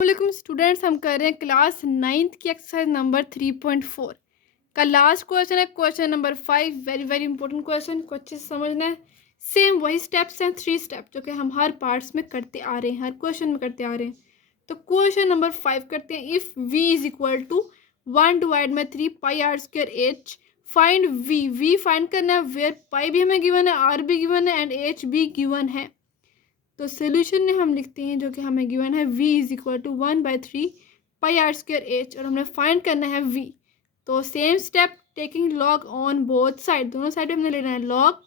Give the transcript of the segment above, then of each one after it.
वालेकुम स्टूडेंट्स, हम कर रहे हैं क्लास 9th की एक्सरसाइज नंबर 3.4 का लास्ट क्वेश्चन है। Question number 5 very very important question को अच्छे से समझना है। सेम वही स्टेप्स हैं, 3 स्टेप जो कि हम हर पार्ट्स में करते आ रहे हैं, हर क्वेश्चन में करते आ रहे हैं। तो क्वेश्चन नंबर 5 करते हैं। If v is equal to 1 divide में 3 pi R square H, find v find करना है वेयर पाई भी हमें गिवन है, आर भी गिवन है एंड एच भी गिवन है। तो सोल्यूशन में हम लिखते हैं जो कि हमें गिवन है v is equal to 1/3 pi R square H और हमने फाइंड करना है v। तो same step, taking log on both side, दोनों साइड हमने लेना है log.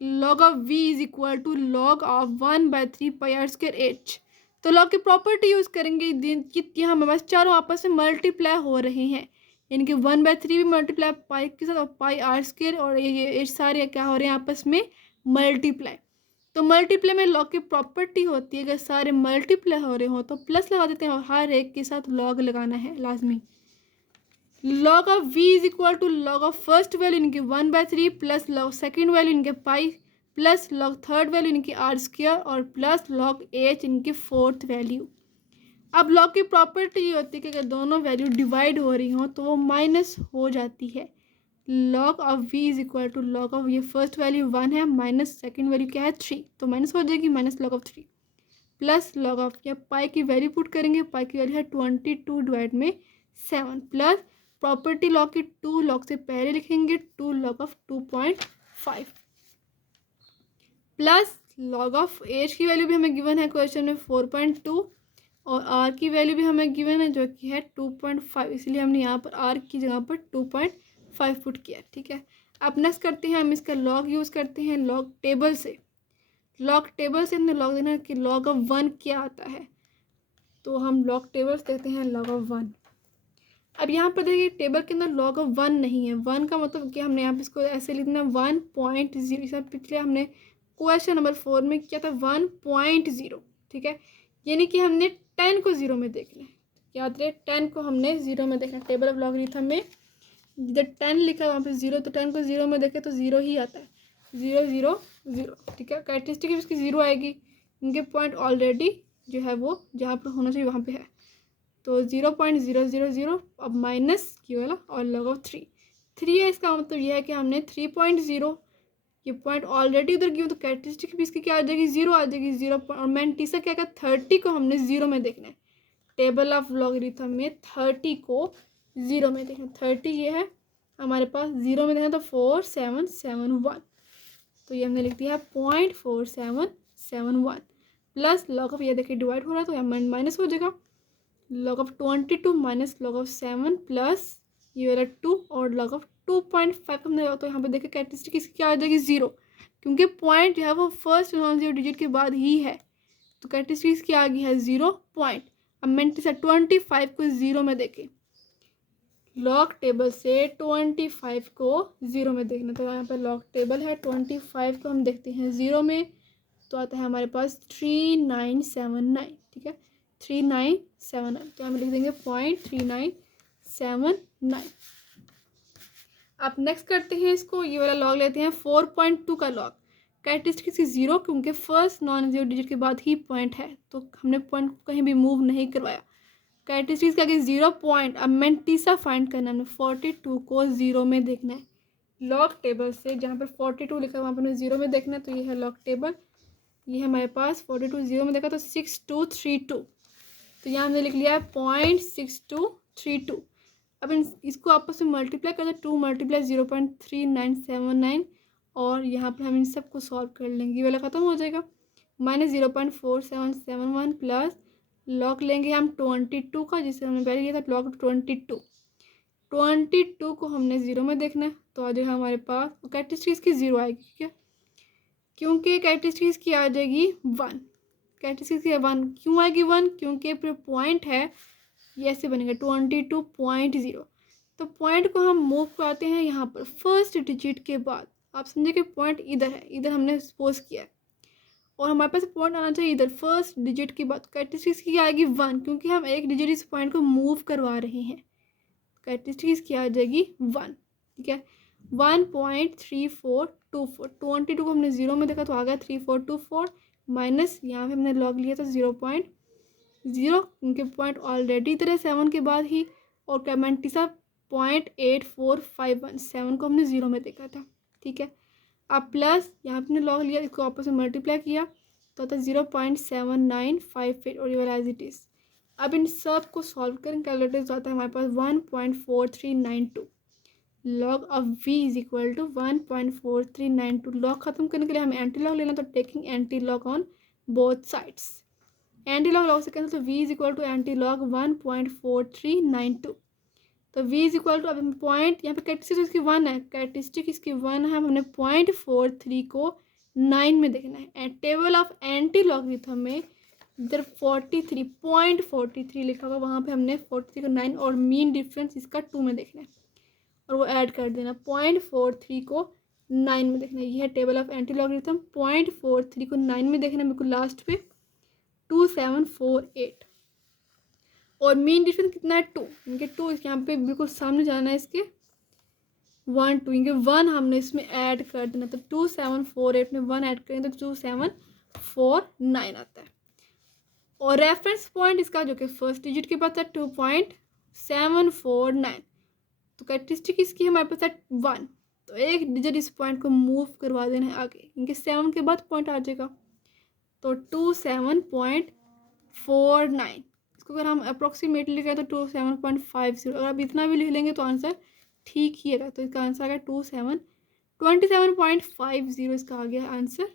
Log of v is equal to log of 1/3 pi R square H. तो लॉग की प्रॉपर्टी यूज़ करेंगे कि हमारे पास चारों आपस में मल्टीप्लाई हो रहे हैं, यानी कि 1/3 भी मल्टीप्लाई पाई के साथ और पाई आर स्क्र और ये सारे क्या हो रहे हैं आपस में मल्टीप्लाई। तो मल्टीप्लाई में लॉग की प्रॉपर्टी होती है, अगर सारे मल्टीप्लाई हो रहे हो तो प्लस लगा देते हैं और हर एक के साथ लॉग लगाना है लाजमी। Log of v is equal to log of first value इनके 1/3 प्लस लॉग सेकेंड वैल्यू इनके pi plus log third value इनकी आर स्क्र और प्लस लॉग एच इनकी फोर्थ वैल्यू। अब लॉग की प्रॉपर्टी ये होती है कि अगर दोनों वैल्यू डिवाइड हो रही हो तो वो माइनस हो जाती है। Log of v is equal to log of, ये फर्स्ट वैल्यू 1 है माइनस सेकेंड वैल्यू क्या है 3, तो माइनस हो जाएगी minus log of 3 plus log of, या पाई की वैल्यू पुट करेंगे, पाई की वैल्यू है 22 डिवाइड में 7 प्लस प्रॉपर्टी लॉग की 2 लॉग से पहले लिखेंगे 2 log of 2.5 plus log of H की वैल्यू भी हमें गिवन है क्वेश्चन में 4.2 और आर की वैल्यू भी हमें गिवन है जो कि है 2.5, इसलिए हमने यहाँ पर आर की जगह पर 2.5 पुट किया। ठीक है, अब नेक्स्ट करते हैं हम इसका लॉग यूज़ करते हैं लॉग टेबल से। लॉग टेबल से हमने लॉग देना है कि लॉग ऑफ 1 क्या आता है, तो हम लॉग टेबल्स देखते हैं लॉग ऑफ 1। अब यहाँ पर देखिए टेबल के अंदर लॉग ऑफ 1 नहीं है, 1 का मतलब कि हमने यहाँ पर इसको ऐसे लिखना 1.0, सब पिछले हमने क्वेश्चन नंबर 4 में किया था 1.0। ठीक है, यानी कि हमने 10 को 0 में देखना है, याद रहे 10 को हमने 0 में देखना है। टेबल ऑफ लॉगरिथम में जिधर 10 लिखा है वहाँ पे 0, तो 10 को 0 में देखें तो 0 ही आता है, 0 0 0। ठीक है, कैरेक्टरिस्टिक इसकी 0 आएगी, इनके पॉइंट ऑलरेडी जो है वो जहाँ पर होना चाहिए वहाँ पे है, तो 0.000। अब माइनस क्यों वाला और लॉग ऑफ 3 है, इसका मतलब यह है कि हमने 3.0 ये पॉइंट ऑलरेडी उधर क्यों, तो कैरेक्टरिस्टिक भी इसकी क्या आ जाएगी 0 आ जाएगी 0। और मैंने तीसरा क्या कहा 30 को हमने 0 में देखना है। टेबल ऑफ लॉगरिथम में 30 को 0 में देखना, 30 ये है हमारे पास, 0 में देखना तो 4771, तो ये हमने लिख दिया 0.4771 प्लस लॉग ऑफ, ये देखिए डिवाइड हो रहा है तो यहाँ माइनस हो जाएगा, log of 22 minus log of 7 plus ये वाला 2 और लॉग ऑफ 2.5 हमने, तो यहाँ पे देखिए कैरेक्टरिस्टिक इसकी क्या आ जाएगी 0, क्योंकि पॉइंट जो है वो फर्स्ट नॉन जीरो डिजिट के बाद ही है, तो कैरेक्टरिस्टिक इसकी आ गई है 0 पॉइंट। अब मैंने 25 को 0 में देखें, लॉग टेबल से 25 को 0 में देखना, तो यहाँ पर लॉग टेबल है 25 को हम देखते हैं 0 में, तो आता है हमारे पास 3979। ठीक है, 3979, तो हम लिख देंगे 0.3979। अब नेक्स्ट करते हैं इसको, ये वाला लॉग लेते हैं 4.2 का लॉग, कैरेक्टरिस्टिक इसकी 0 क्योंकि फर्स्ट नॉन जीरो डिजिट के बाद ही पॉइंट है, तो हमने पॉइंट कहीं भी मूव नहीं करवाया। कैरेक्टरिस्टिक्स क्या 0 पॉइंट। अब मैंने तीसरा फाइंड करना है, हमने 42 को 0 में देखना है लॉग टेबल से, जहाँ पर 42 लिखा है वहाँ पर हमें 0 में देखना है, तो ये है लॉग टेबल, ये है हमारे पास 42 0 में देखा तो 6232, तो यहाँ हमने लिख लिया है 0.6232। अब इसको आपस में मल्टीप्लाई कर दो, 2 मल्टीप्लाई 0.3979 और यहाँ पर हम इन सबको सॉल्व कर लेंगे, ये वाला ख़त्म हो जाएगा, माइनस 0.4771 प्लस लॉग लेंगे हम 22 का, जिसे हमने पहले लिया था लॉग 22 को हमने 0 में देखना है, तो आ जाएगा हमारे पास कैरेक्टरिस्टिक इसकी 0 आएगी। ठीक है, क्योंकि कैरेक्टरिस्टिक इसकी आ जाएगी 1, कैरेक्टरिस्टिक इसकी 1 क्यों आएगी 1, क्योंकि पॉइंट है ये ऐसे बनेगा 22.0, तो पॉइंट को हम मूव कराते हैं यहाँ पर फर्स्ट डिजिट के बाद। आप समझे कि पॉइंट इधर है, इधर हमने सपोज किया है और हमारे पास पॉइंट आना चाहिए इधर फर्स्ट डिजिट के बाद। कैरेक्टरिस्टिक की आएगी 1 क्योंकि हम एक डिजिट इस पॉइंट को मूव करवा रहे हैं, कैरेक्टरिस्टिक की आ जाएगी 1। ठीक है, 1.3424, 22 को हमने 0 में देखा तो आ गया 3424 माइनस यहाँ पे हमने लॉग लिया था 0.4771 0, इनके पॉइंट ऑलरेडी इधर है 7 के बाद ही, और कैमेंटिसा 0.8451, 7 को हमने 0 में देखा था, ठीक है। अब प्लस यहाँ पे हमने लॉग लिया, इसको आपस में मल्टीप्लाई किया तो आता 0.7958 और ये वाला एज इट इज़। अब इन सब को सॉल्व करें, कैलकुलेटर जाता है हमारे पास 1.4392 log of v is equal to 1.4392। Log खत्म करने के लिए हमें एंटी लॉग लेना, तो taking anti log on both sides, anti log log से कैंसिल, तो v is equal to anti log 1.4392। तो v इज इक्वल टू, अब पॉइंट यहाँ पे कैरेक्टरिस्टिक इसकी 1 है, कैरेक्टरिस्टिक इसकी 1 है, हमने 0.43 को 9 में देखना है। And table of anti logarithm में इधर 0.43 लिखा हुआ, वहाँ पे हमने 43 को 9 और मीन डिफरेंस इसका 2 में देखना है और वो ऐड कर देना। 0.43 को 9 में देखना है, ये है टेबल ऑफ एंटी लॉगरिथम। 0.43 को 9 में देखना है मेरे को लास्ट पे 2748, और मीन डिफरेंस कितना है 2, इनके 2 यहाँ पे बिल्कुल सामने जाना है इसके 1 2, इनके 1 हमने इसमें ऐड कर देना, तो 2748 में 1 ऐड करेंगे तो 2749 आता है। और रेफरेंस पॉइंट इसका जो कि फर्स्ट डिजिट के पास है 2.749, तो कैरेक्टरिस्टिक इसकी हमारे पास है 1, तो एक डिजिट इस पॉइंट को मूव करवा देना है आगे, इनके 7 के बाद पॉइंट आ जाएगा, तो 27.49। इसको अगर हम अप्रोक्सीमेटली लिखें तो 27.50, अगर आप इतना भी लिख लेंगे तो आंसर ठीक ही है। तो इसका आंसर आ गया 27.50 इसका आ गया आंसर